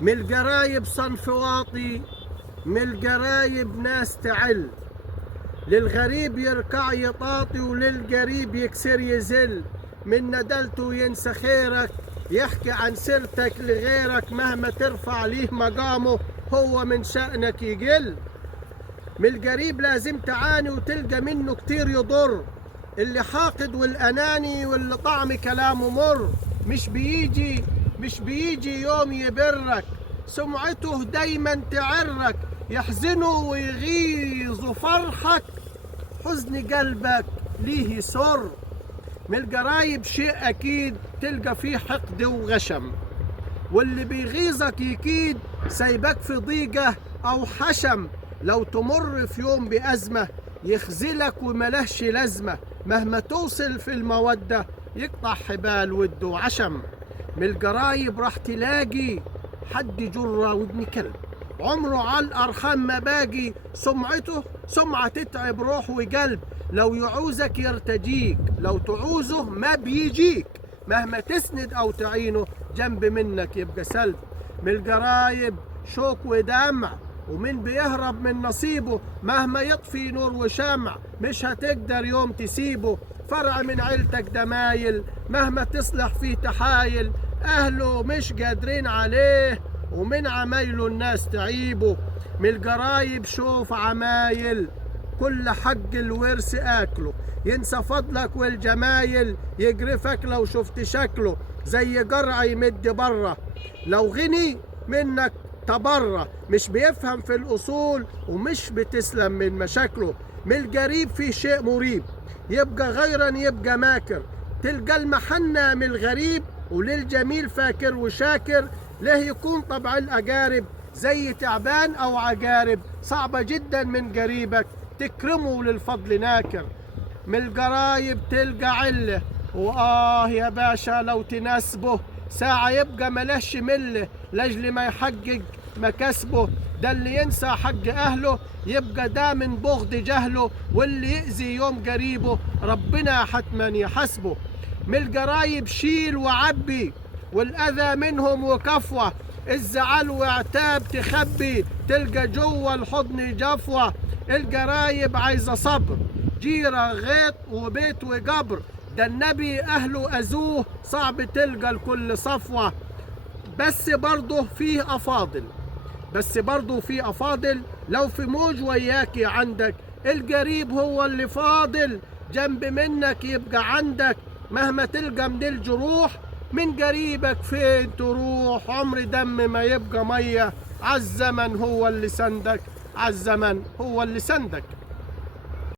من القرايب صنف واطي، من القرايب ناس تعل، للغريب يركع يطاطي وللقريب يكسر يزل، من ندلته ينسى خيرك يحكي عن سيرتك لغيرك، مهما ترفع ليه مقامه هو من شأنك يقل. من القريب لازم تعاني وتلقى منه كتير يضر، اللي حاقد والأناني واللي طعم كلامه مر، مش بيجي يوم يبرك، سمعته دايما تعرك، يحزنه ويغيظ فرحك، حزن قلبك ليه يسر. من القرايب شيء أكيد تلقى فيه حقد وغشم، واللي بيغيظك يكيد سايبك في ضيقة أو حشم، لو تمر في يوم بأزمة يخزلك وملهش لازمة، مهما توصل في المودة يقطع حبال ود وعشم. من القرايب راح تلاقي حد جرة وابن كلب، عمره على الأرحام ما باقي، سمعته سمعة تتعب روح وقلب، لو يعوزك يرتجيك، لو تعوزه ما بيجيك، مهما تسند أو تعينه جنب منك يبقى سلب. من القرايب شوك ودمع، ومن بيهرب من نصيبه مهما يطفي نور وشمع، مش هتقدر يوم تسيبه، فرع من عيلتك دمايل مهما تصلح فيه تحايل، أهله مش قادرين عليه ومن عمايله الناس تعيبه. من القرايب شوف عمايل كل حق الورث آكله، ينسى فضلك والجمايل، يقرفك لو شفت شكله، زي قرع يمد بره، لو غني منك تبرة، مش بيفهم في الأصول ومش بتسلم من مشاكله. من القريب في شيء مريب، يبقى غيرا يبقى ماكر، تلقى المحنة من الغريب وللجميل فاكر وشاكر، ليه يكون طبع الأقارب زي تعبان أو عقارب، صعبة جدا من قريبك تكرمه للفضل ناكر. من القرايب تلقى عله، يا باشا لو تناسبه ساعة يبقى ملهش مله، لاجل ما يحقق مكاسبه، ده اللي ينسى حق أهله يبقى ده من بغض جهله، واللي يأذي يوم قريبه ربنا حتما يحاسبه. من القرايب شيل وعبي، والأذى منهم وكفوة، الزعل وعتاب تخبي، تلقى جوا الحضن جفوة. القرايب عايزة صبر، جيرة غيط وبيت وقبر، ده النبي أهله أذوه صعب تلقى الكل صفوة. بس برضه فيه أفاضل، لو في موج وياكي عندك، القريب هو اللي فاضل، جنب منك يبقى عندك، مهما تلقى من الجروح من قريبك فين تروح، عمر دم ما يبقى مية، عالزمن هو اللي سندك، عالزمن هو اللي سندك.